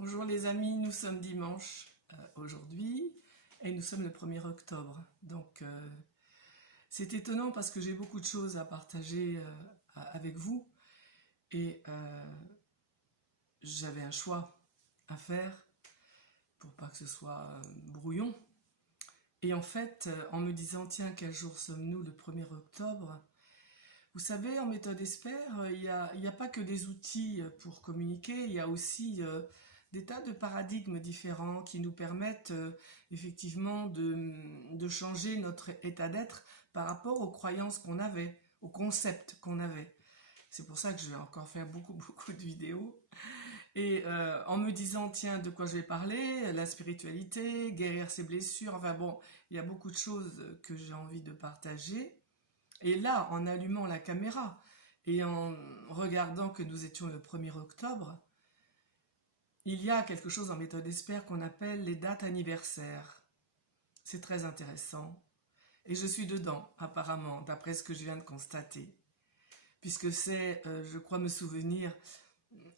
Bonjour les amis, nous sommes dimanche aujourd'hui et nous sommes le 1er octobre. Donc c'est étonnant parce que j'ai beaucoup de choses à partager avec vous et j'avais un choix à faire pour pas que ce soit brouillon. Et en fait, en me disant tiens, quel jour sommes-nous le 1er octobre, vous savez, en méthode Espère, il n'y a pas que des outils pour communiquer, il y a aussi des tas de paradigmes différents qui nous permettent effectivement de changer notre état d'être par rapport aux croyances qu'on avait, aux concepts qu'on avait. C'est pour ça que je vais encore faire beaucoup de vidéos. Et en me disant, tiens, de quoi je vais parler, la spiritualité, guérir ses blessures, enfin bon, il y a beaucoup de choses que j'ai envie de partager. Et là, en allumant la caméra et en regardant que nous étions le 1er octobre, il y a quelque chose en méthode Espère qu'on appelle les dates anniversaires. C'est très intéressant. Et je suis dedans, apparemment, d'après ce que je viens de constater. Puisque c'est, je crois me souvenir,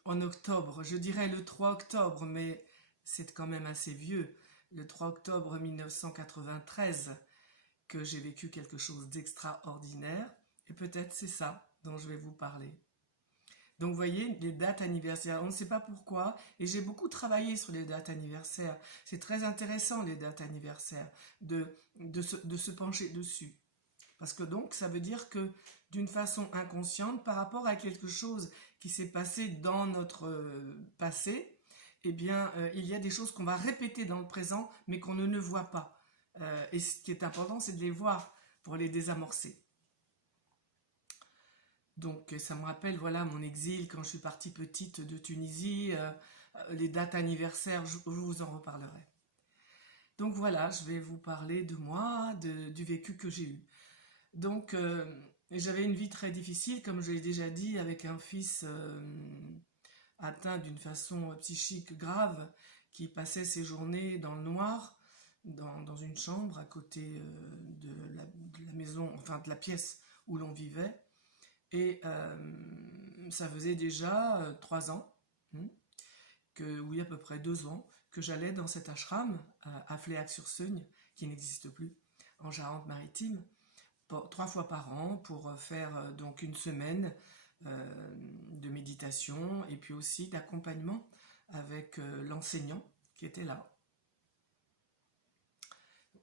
en octobre, je dirais le 3 octobre, mais c'est quand même assez vieux, le 3 octobre 1993, que j'ai vécu quelque chose d'extraordinaire, et peut-être c'est ça dont je vais vous parler. Donc vous voyez, les dates anniversaires, on ne sait pas pourquoi, et j'ai beaucoup travaillé sur les dates anniversaires. C'est très intéressant les dates anniversaires, de se pencher dessus. Parce que donc, ça veut dire que d'une façon inconsciente, par rapport à quelque chose qui s'est passé dans notre passé, eh bien, il y a des choses qu'on va répéter dans le présent, mais qu'on ne voit pas. Et ce qui est important, c'est de les voir pour les désamorcer. Donc, ça me rappelle, voilà, mon exil quand je suis partie petite de Tunisie, les dates anniversaires, je vous en reparlerai. Donc voilà, je vais vous parler de moi, du vécu que j'ai eu. Donc, j'avais une vie très difficile, comme je l'ai déjà dit, avec un fils atteint d'une façon psychique grave, qui passait ses journées dans le noir, dans une chambre à côté de la maison, enfin de la pièce où l'on vivait. Et ça faisait déjà 3 ans, oui à peu près 2 ans, que j'allais dans cet ashram à Fléac-sur-Seugne, qui n'existe plus, en Charente-Maritime, 3 fois par an pour faire donc une semaine de méditation et puis aussi d'accompagnement avec l'enseignant qui était là.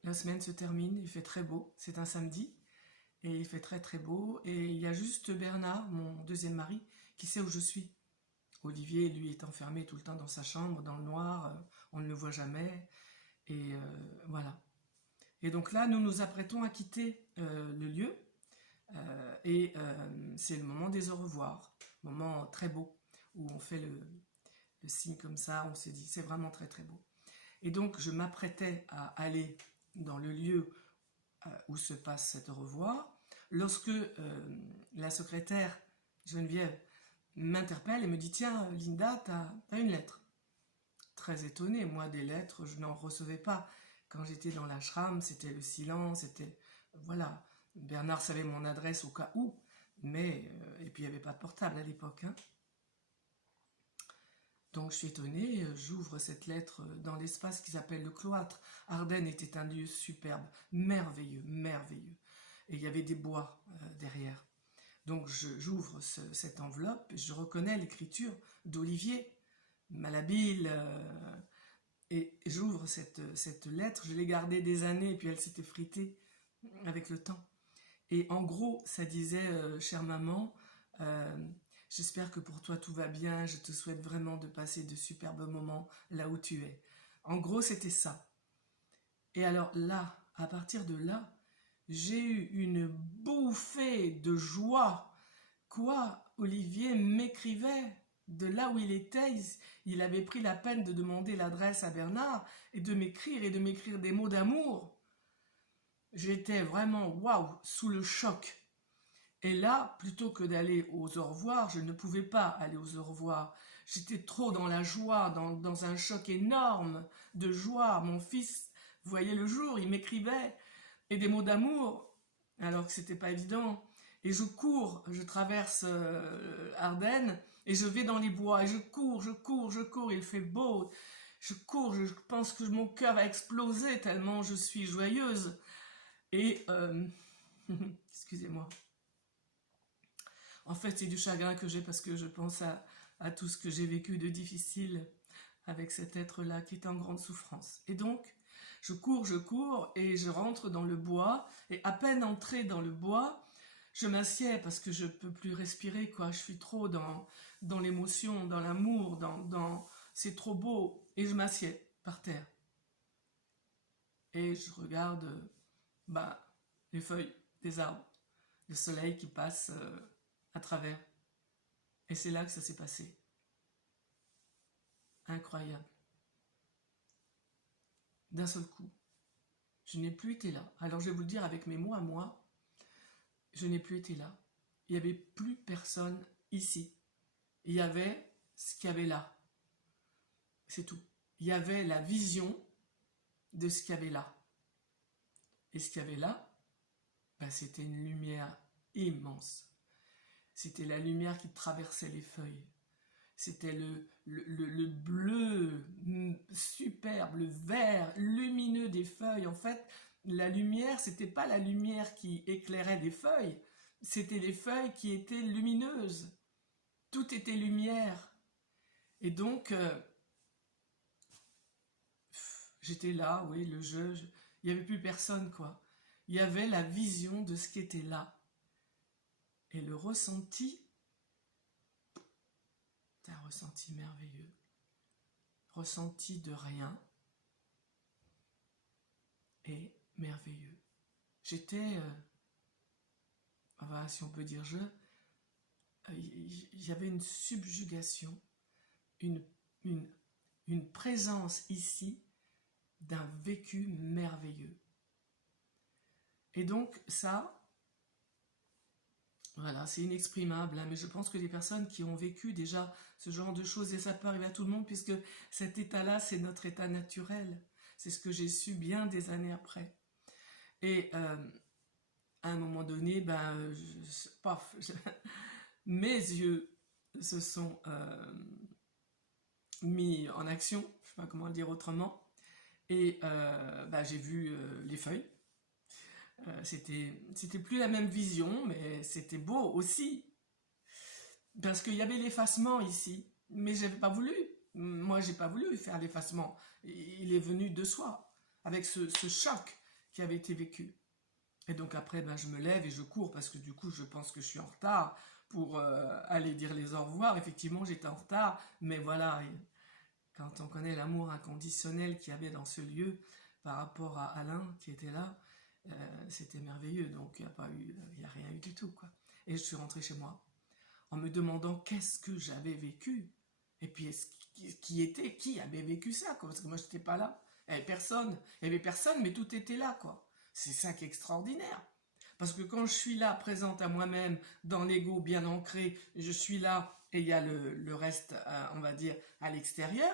La semaine se termine, il fait très beau, c'est un samedi, et il fait très beau, et il y a juste Bernard, mon deuxième mari, qui sait où je suis. Olivier, lui, est enfermé tout le temps dans sa chambre, dans le noir, on ne le voit jamais, et voilà. Et donc là, nous nous apprêtons à quitter le lieu, et c'est le moment des au revoir, moment très beau, où on fait le signe comme ça, on se dit, c'est vraiment très beau. Et donc, je m'apprêtais à aller dans le lieu où se passe cet au revoir, lorsque la secrétaire Geneviève m'interpelle et me dit « Tiens, Linda, t'as une lettre ». Très étonnée, moi des lettres, je n'en recevais pas. Quand j'étais dans l'ashram, c'était le silence, c'était... Voilà, Bernard savait mon adresse au cas où, mais... et puis il n'y avait pas de portable à l'époque, hein. Donc je suis étonnée, j'ouvre cette lettre dans l'espace qui s'appelle le cloître. Ardennes était un lieu superbe, merveilleux. Et il y avait des bois derrière. Donc j'ouvre cette enveloppe et je reconnais l'écriture d'Olivier, malhabile. Et j'ouvre cette lettre, je l'ai gardée des années et puis elle s'était fritée avec le temps. Et en gros, ça disait « Chère maman, j'espère que pour toi tout va bien, je te souhaite vraiment de passer de superbes moments là où tu es. » En gros, c'était ça. Et alors là, à partir de là, j'ai eu une bouffée de joie. Quoi, Olivier m'écrivait de là où il était, il avait pris la peine de demander l'adresse à Bernard et de m'écrire des mots d'amour. J'étais vraiment, waouh, sous le choc. Et là, plutôt que d'aller aux au revoir, je ne pouvais pas aller aux au revoir. J'étais trop dans la joie, dans un choc énorme de joie. Mon fils voyait le jour, il m'écrivait, et des mots d'amour, alors que c'était pas évident. Et je cours, je traverse Ardennes, Et je vais dans les bois et je cours, il fait beau. Je cours, je pense que mon cœur va exploser tellement je suis joyeuse. Et, excusez-moi. En fait, c'est du chagrin que j'ai parce que je pense à tout ce que j'ai vécu de difficile avec cet être-là qui est en grande souffrance. Et donc, je cours et je rentre dans le bois. Et à peine entrée dans le bois, je m'assieds parce que je peux plus respirer, quoi. Je suis trop dans l'émotion, dans l'amour, c'est trop beau. Et je m'assieds par terre. Et je regarde les feuilles des arbres, le soleil qui passe à travers. Et c'est là que ça s'est passé. Incroyable. D'un seul coup. Je n'ai plus été là. Alors je vais vous le dire avec mes mots à moi, je n'ai plus été là. Il n'y avait plus personne ici. Il y avait ce qu'il y avait là. C'est tout. Il y avait la vision de ce qu'il y avait là. Et ce qu'il y avait là, c'était une lumière immense. C'était la lumière qui traversait les feuilles. C'était le bleu superbe, le vert lumineux des feuilles. En fait, la lumière, c'était pas la lumière qui éclairait des feuilles, c'était les feuilles qui étaient lumineuses. Tout était lumière. Et donc, j'étais là, oui, le jeu, il n'y avait plus personne, quoi. Il y avait la vision de ce qui était là. Et le ressenti, c'est un ressenti merveilleux. Ressenti de rien et merveilleux. J'étais, si on peut dire j'avais une subjugation, une présence ici d'un vécu merveilleux. Et donc ça, voilà, c'est inexprimable, hein, mais je pense que les personnes qui ont vécu déjà ce genre de choses, et ça peut arriver à tout le monde, puisque cet état-là, c'est notre état naturel. C'est ce que j'ai su bien des années après. Et à un moment donné, mes yeux se sont mis en action, je ne sais pas comment le dire autrement, et j'ai vu les feuilles. C'était plus la même vision, mais c'était beau aussi. Parce qu'il y avait l'effacement ici, mais j'avais pas voulu. Moi, j'ai pas voulu faire l'effacement. Il est venu de soi, avec ce choc qui avait été vécu. Et donc après, je me lève et je cours, parce que du coup, je pense que je suis en retard pour aller dire les au revoir. Effectivement, j'étais en retard, mais voilà, quand on connaît l'amour inconditionnel qu'il y avait dans ce lieu, par rapport à Alain qui était là, c'était merveilleux, donc il n'y a rien eu du tout, quoi. Et je suis rentrée chez moi en me demandant qu'est-ce que j'avais vécu, et puis qui avait vécu ça, quoi, parce que moi je n'étais pas là, il n'y avait personne, mais tout était là, quoi. C'est ça qui est extraordinaire, parce que quand je suis là, présente à moi-même, dans l'ego bien ancré, je suis là, et il y a le reste, on va dire, à l'extérieur,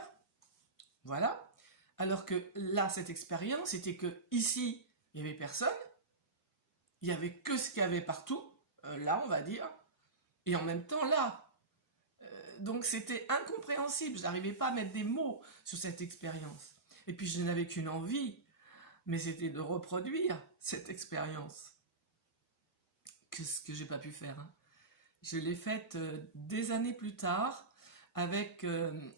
voilà, alors que là, cette expérience, c'était que ici, il n'y avait personne, il n'y avait que ce qu'il y avait partout, là on va dire, et en même temps là. Donc c'était incompréhensible, je n'arrivais pas à mettre des mots sur cette expérience. Et puis je n'avais qu'une envie, mais c'était de reproduire cette expérience. Ce que j'ai pas pu faire. Hein. Je l'ai faite des années plus tard, avec,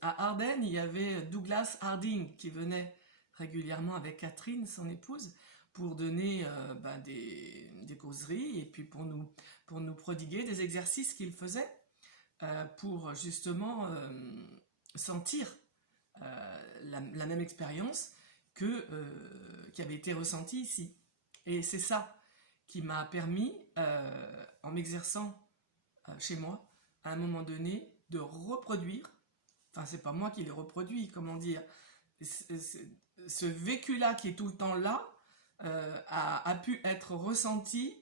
à Ardennes, il y avait Douglas Harding qui venait régulièrement avec Catherine, son épouse, pour donner des causeries et puis pour nous prodiguer des exercices qu'il faisait pour justement sentir la même expérience qui avait été ressentie ici. Et c'est ça qui m'a permis, en m'exerçant chez moi, à un moment donné, de reproduire, enfin c'est pas moi qui l'ai reproduit, comment dire, ce vécu-là qui est tout le temps là, a pu être ressenti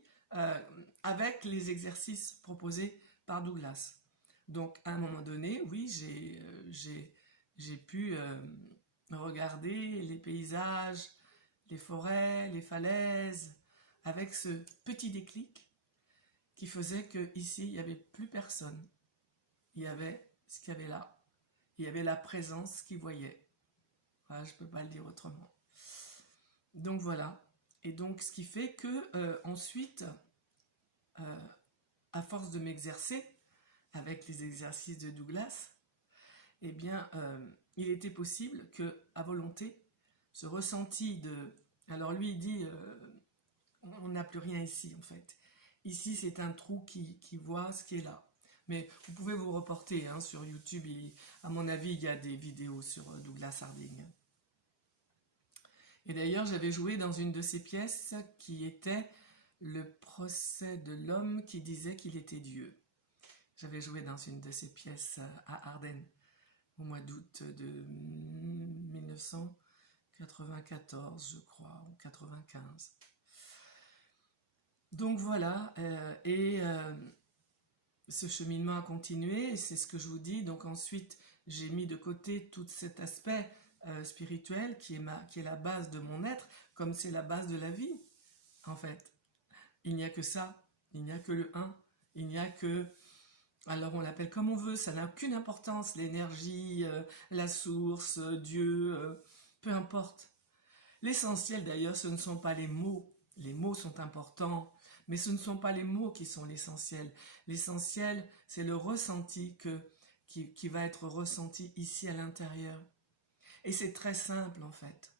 avec les exercices proposés par Douglas. Donc à un moment donné, oui, j'ai pu regarder les paysages, les forêts, les falaises, avec ce petit déclic qui faisait qu'ici, il n'y avait plus personne. Il y avait ce qu'il y avait là. Il y avait la présence qu'il voyait. Voilà, je ne peux pas le dire autrement. Donc voilà. Et donc ce qui fait que ensuite, à force de m'exercer avec les exercices de Douglas, eh bien, il était possible que, à volonté, ce ressenti de... Alors lui, il dit, on n'a plus rien ici, en fait. Ici, c'est un trou qui voit ce qui est là. Mais vous pouvez vous reporter hein, sur YouTube. À mon avis, il y a des vidéos sur Douglas Harding. Et d'ailleurs, j'avais joué dans une de ses pièces qui était le procès de l'homme qui disait qu'il était Dieu. J'avais joué dans une de ses pièces à Ardennes au mois d'août de 1994, je crois, ou 95. Donc voilà, ce cheminement a continué, et c'est ce que je vous dis. Donc ensuite, j'ai mis de côté tout cet aspect spirituel qui est la base de mon être, comme c'est la base de la vie, en fait. Il n'y a que ça, il n'y a que le un, il n'y a que... Alors on l'appelle comme on veut, ça n'a aucune importance, l'énergie, la source, Dieu, peu importe. L'essentiel d'ailleurs, ce ne sont pas les mots sont importants, mais ce ne sont pas les mots qui sont l'essentiel. L'essentiel, c'est le ressenti qui va être ressenti ici à l'intérieur. Et c'est très simple en fait.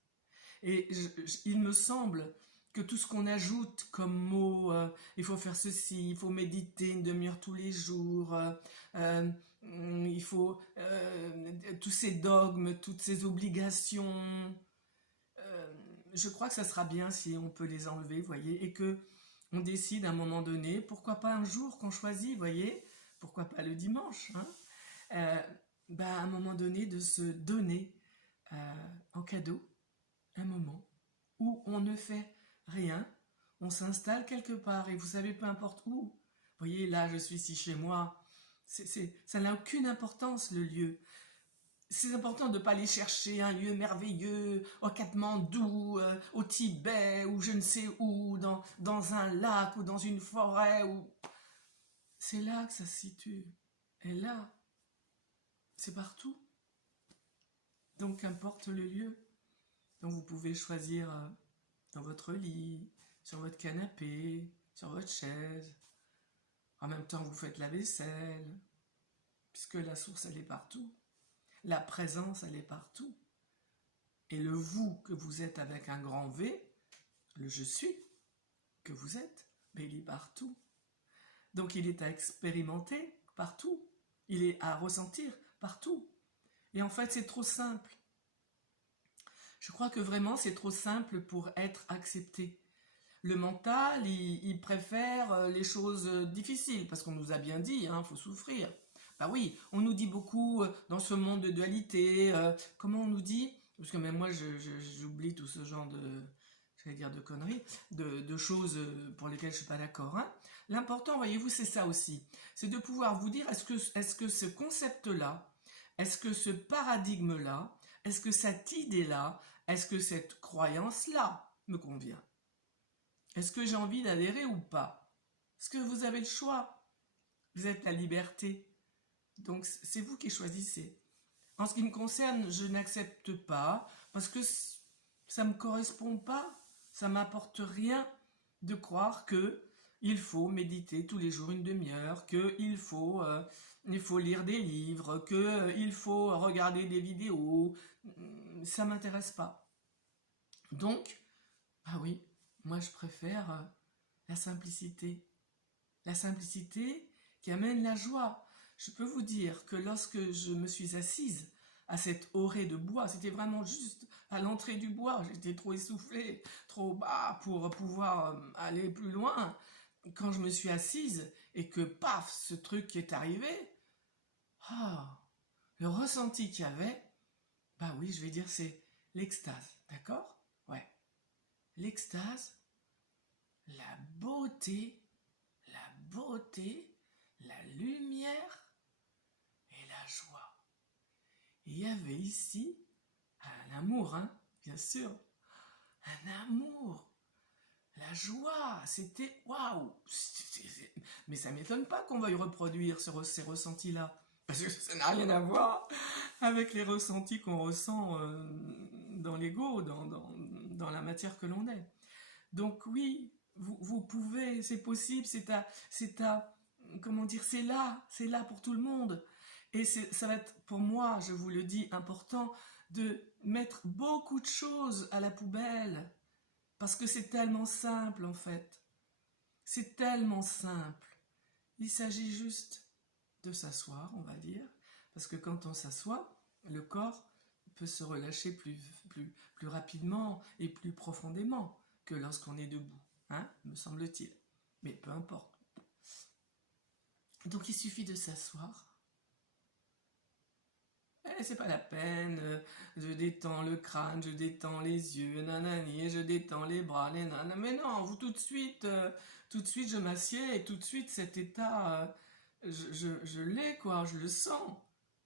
Et il me semble que tout ce qu'on ajoute comme mots, il faut faire ceci, il faut méditer une demi-heure tous les jours, il faut tous ces dogmes, toutes ces obligations, je crois que ça sera bien si on peut les enlever, vous voyez, et que on décide à un moment donné, pourquoi pas un jour qu'on choisit, vous voyez, pourquoi pas le dimanche, hein, à un moment donné de se donner en cadeau un moment où on ne fait rien, on s'installe quelque part, et vous savez, peu importe où, vous voyez, là je suis ici chez moi, ça n'a aucune importance le lieu. C'est important de ne pas aller chercher un lieu merveilleux au Katmandou, au Tibet, ou je ne sais où, dans un lac ou dans une forêt. C'est là que ça se situe. Et là, c'est partout. Donc, qu'importe le lieu. Donc, vous pouvez choisir dans votre lit, sur votre canapé, sur votre chaise. En même temps, vous faites la vaisselle, puisque la source, elle est partout. La présence, elle est partout. Et le vous que vous êtes avec un grand V, le je suis que vous êtes, mais il est partout. Donc il est à expérimenter partout. Il est à ressentir partout. Et en fait, c'est trop simple. Je crois que vraiment, c'est trop simple pour être accepté. Le mental, il préfère les choses difficiles, parce qu'on nous a bien dit, il faut souffrir. Bah oui, on nous dit beaucoup dans ce monde de dualité, comment on nous dit, parce que même moi j'oublie tout ce genre de conneries, de choses pour lesquelles je ne suis pas d'accord. Hein. L'important, voyez-vous, c'est ça aussi, c'est de pouvoir vous dire, est-ce que ce concept-là, est-ce que ce paradigme-là, est-ce que cette idée-là, est-ce que cette croyance-là me convient? Est-ce que j'ai envie d'adhérer ou pas? Est-ce que vous avez le choix? Vous êtes la liberté. Donc, c'est vous qui choisissez. En ce qui me concerne, je n'accepte pas parce que ça ne me correspond pas. Ça ne m'apporte rien de croire qu'il faut méditer tous les jours une demi-heure, qu'il faut lire des livres, qu'il faut regarder des vidéos. Ça ne m'intéresse pas. Donc, ah oui, moi je préfère la simplicité. La simplicité qui amène la joie. Je peux vous dire que lorsque je me suis assise à cette orée de bois, c'était vraiment juste à l'entrée du bois, j'étais trop essoufflée, trop bas pour pouvoir aller plus loin. Quand je me suis assise et que paf, ce truc qui est arrivé, le ressenti qu'il y avait, bah oui, je vais dire c'est l'extase, d'accord? Ouais. L'extase, la beauté, la lumière et la joie. Et il y avait ici un amour, bien sûr, un amour, la joie, c'était waouh. Mais ça m'étonne pas qu'on veuille reproduire ces ressentis-là. parce que ça n'a rien à voir avec les ressentis qu'on ressent dans l'ego, dans la matière que l'on est. Donc oui, vous pouvez, c'est possible, comment dire, c'est là pour tout le monde. Et ça va être pour moi, je vous le dis, important de mettre beaucoup de choses à la poubelle, parce que c'est tellement simple en fait. C'est tellement simple. Il s'agit juste de s'asseoir, on va dire, parce que quand on s'assoit, le corps peut se relâcher plus rapidement et plus profondément que lorsqu'on est debout, hein, me semble-t-il. Mais peu importe. Donc il suffit de s'asseoir. C'est pas la peine, je détends le crâne, je détends les yeux, nanani, je détends les bras, les nanas. Mais non, vous tout de suite je m'assieds et tout de suite cet état, je l'ai quoi, je le sens.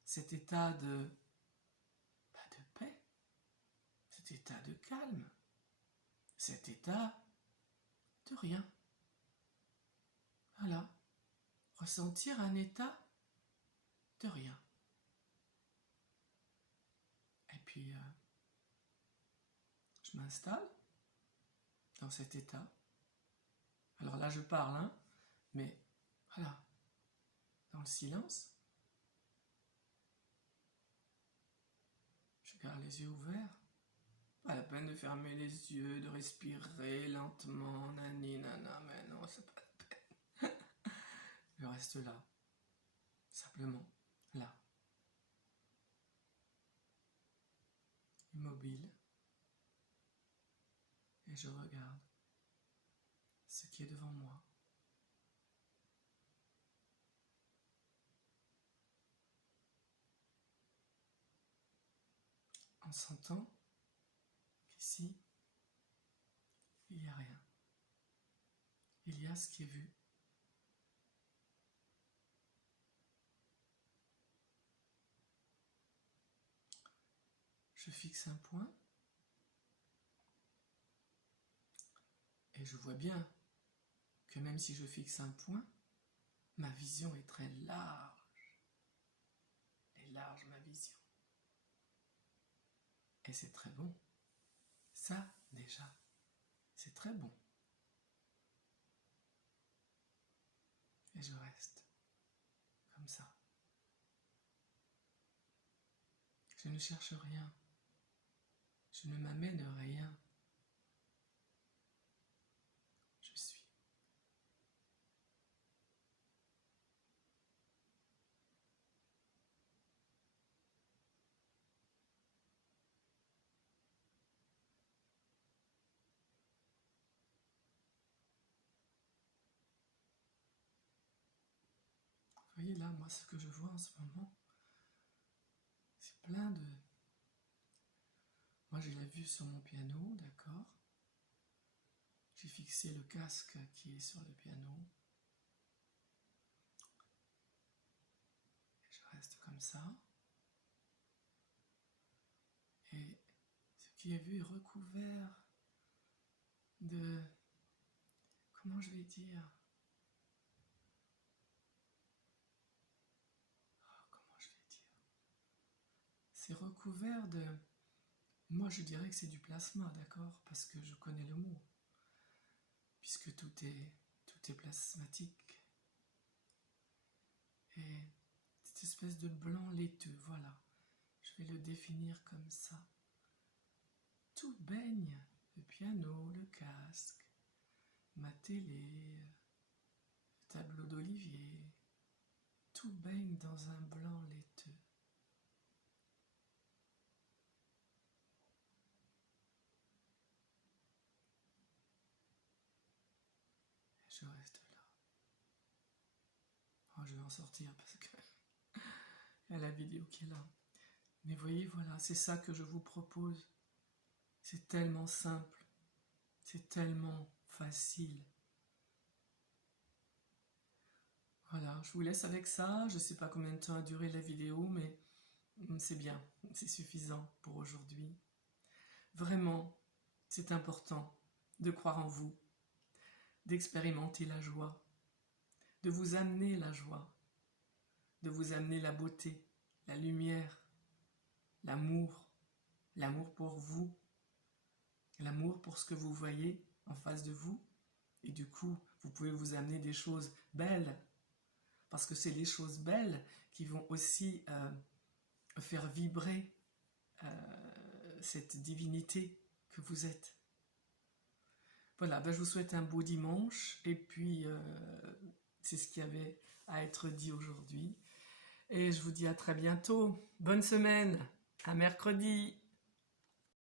Cet état de paix, cet état de calme, cet état de rien. Voilà, ressentir un état de rien. Et puis, je m'installe dans cet état. Alors là, je parle, hein, mais voilà, dans le silence. Je garde les yeux ouverts. Pas la peine de fermer les yeux, de respirer lentement, nani, nana, mais non, c'est pas la peine. Je reste là, simplement, là. Immobile. Et je regarde ce qui est devant moi. En sentant qu'ici, il n'y a rien. Il y a ce qui est vu. Je fixe un point et je vois bien que même si je fixe un point, ma vision est très large. Elle est large, ma vision. Et c'est très bon. Ça, déjà, c'est très bon. Et je reste comme ça. Je ne cherche rien. Je ne m'amène rien. Je suis. Vous voyez là, moi, ce que je vois en ce moment, c'est plein de... Moi, j'ai la vue sur mon piano, d'accord? J'ai fixé le casque qui est sur le piano. Et je reste comme ça. Et ce qui est vu est recouvert de... Comment je vais dire? Comment je vais dire? C'est recouvert de... Moi, je dirais que c'est du plasma, d'accord? Parce que je connais le mot. Puisque tout est plasmatique. Et cette espèce de blanc laiteux, voilà. Je vais le définir comme ça. Tout baigne, le piano, le casque, ma télé, le tableau d'Olivier. Tout baigne dans un blanc laiteux. Et je reste là. Oh, je vais en sortir parce que il y a la vidéo qui est là. Mais voyez, voilà, c'est ça que je vous propose. C'est tellement simple. C'est tellement facile. Voilà, je vous laisse avec ça. Je ne sais pas combien de temps a duré la vidéo, mais c'est bien, c'est suffisant pour aujourd'hui. Vraiment, c'est important de croire en vous, d'expérimenter la joie, de vous amener la joie, de vous amener la beauté, la lumière, l'amour, l'amour pour vous, l'amour pour ce que vous voyez en face de vous. Et du coup, vous pouvez vous amener des choses belles, parce que c'est les choses belles qui vont aussi faire vibrer cette divinité que vous êtes. Voilà, ben je vous souhaite un beau dimanche, et puis c'est ce qu'il y avait à être dit aujourd'hui. Et je vous dis à très bientôt. Bonne semaine, à mercredi.